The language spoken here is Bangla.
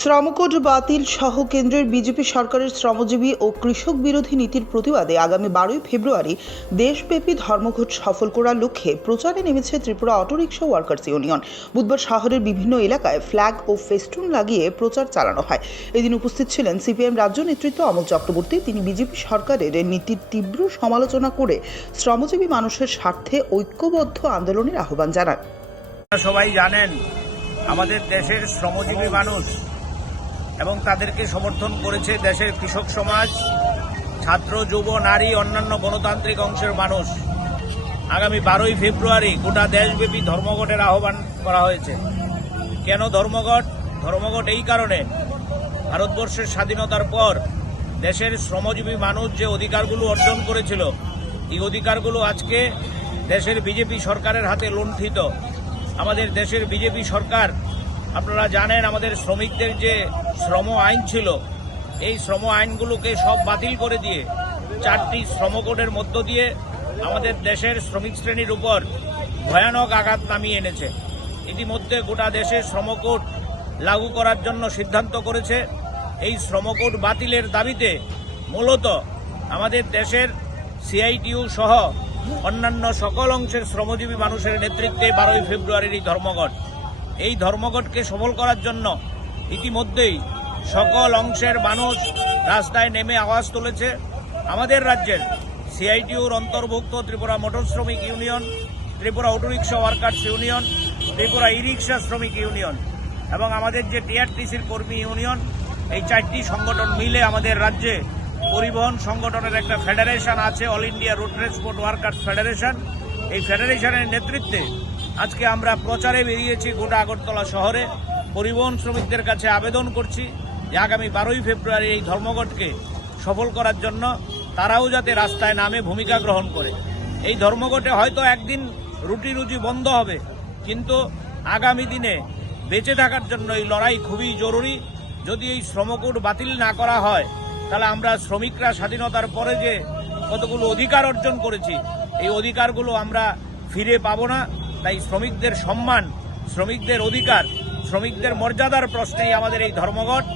শ্রমকোড বাতিল সহ কেন্দ্রের বিজেপি সরকারের শ্রমজীবী ও কৃষক বিরোধী নীতির প্রতিবাদে আগামী 12 ফেব্রুয়ারি দেশব্যাপী ধর্মঘট সফল করার লক্ষ্যে প্রচারে নেমেছে ত্রিপুরা অটোরিকশা ওয়ার্কার্স ইউনিয়ন। বুধবার শহরের বিভিন্ন এলাকায় ফ্ল্যাগ ও ফেস্টুন লাগিয়ে প্রচার চালানো হয়। এদিন উপস্থিত ছিলেন সিপিএম রাজ্য নেতৃত্ব অমল চক্রবর্তী। তিনি বিজেপি সরকারের নীতির তীব্র সমালোচনা করে শ্রমজীবী মানুষের স্বার্থে ঐক্যবদ্ধ আন্দোলনের আহ্বান জানান। সবাই জানেন, আমাদের দেশের শ্রমজীবী মানুষ এবং তাদেরকে সমর্থন করেছে দেশের কৃষক সমাজ, ছাত্র, যুব, নারী, অন্যান্য গণতান্ত্রিক অংশের মানুষ। আগামী 12 ফেব্রুয়ারি গোটা দেশব্যাপী ধর্মঘটের আহ্বান করা হয়েছে। কেন ধর্মঘট? ধর্মঘট এই কারণে, ভারতবর্ষের স্বাধীনতার পর দেশের শ্রমজীবী মানুষ যে অধিকারগুলো অর্জন করেছিল, এই অধিকারগুলো আজকে দেশের বিজেপি সরকারের হাতে লুণ্ঠিত। আমাদের দেশের বিজেপি সরকার, আপনারা জানেন, আমাদের শ্রমিকদের যে শ্রম আইন ছিল, এই শ্রম আইনগুলোকে সব বাতিল করে দিয়ে 4টি শ্রমকোডের মধ্য দিয়ে আমাদের দেশের শ্রমিক শ্রেণীর উপর ভয়ানক আঘাত নামিয়ে এনেছে। ইতিমধ্যে গোটা দেশে শ্রমকোড লাগু করার জন্য সিদ্ধান্ত করেছে। এই শ্রমকোড বাতিলের দাবিতে মূলত আমাদের দেশের সিআইটিইউ সহ অন্যান্য সকল অংশের শ্রমজীবী মানুষের নেতৃত্বে 12 ফেব্রুয়ারির এই ধর্মঘট। এই ধর্মঘটকে সফল করার জন্য ইতিমধ্যেই সকল অংশের মানুষ রাস্তায় নেমে আওয়াজ তুলেছে। আমাদের রাজ্যের সিআইটিইউর অন্তর্ভুক্ত ত্রিপুরা মোটর শ্রমিক union, Tripura autorickshaw workers union, Tripura E rickshaw শ্রমিক ইউনিয়ন এবং আমাদের যে টিআরটিসির কর্মী ইউনিয়ন, এই 4টি সংগঠন মিলে আমাদের রাজ্যে পরিবহন সংগঠনের একটা ফেডারেশন আছে, all India road transport workers federation. এই ফেডারেশনের নেতৃত্বে আজকে আমরা প্রচারে বেরিয়েছি গোটা আগরতলা শহরে। পরিবহন শ্রমিকদের কাছে আবেদন করছি যে আগামী 12 ফেব্রুয়ারি এই ধর্মঘটকে সফল করার জন্য তারাও যাতে রাস্তায় নামে ভূমিকা গ্রহণ করে। এই ধর্মঘটে হয়তো একদিন রুটি রুজি বন্ধ হবে, কিন্তু আগামী দিনে বেঁচে থাকার জন্য এই লড়াই খুবই জরুরি। যদি এই শ্রমকোড বাতিল না করা হয়, তাহলে আমরা শ্রমিকরা স্বাধীনতার পরে যে কতগুলো অধিকার অর্জন করেছি, এই অধিকারগুলো আমরা ফিরে পাবো না। তাই শ্রমিকদের সম্মান, শ্রমিকদের অধিকার, শ্রমিকদের মর্যাদার প্রশ্নেই আমাদের এই ধর্মঘট।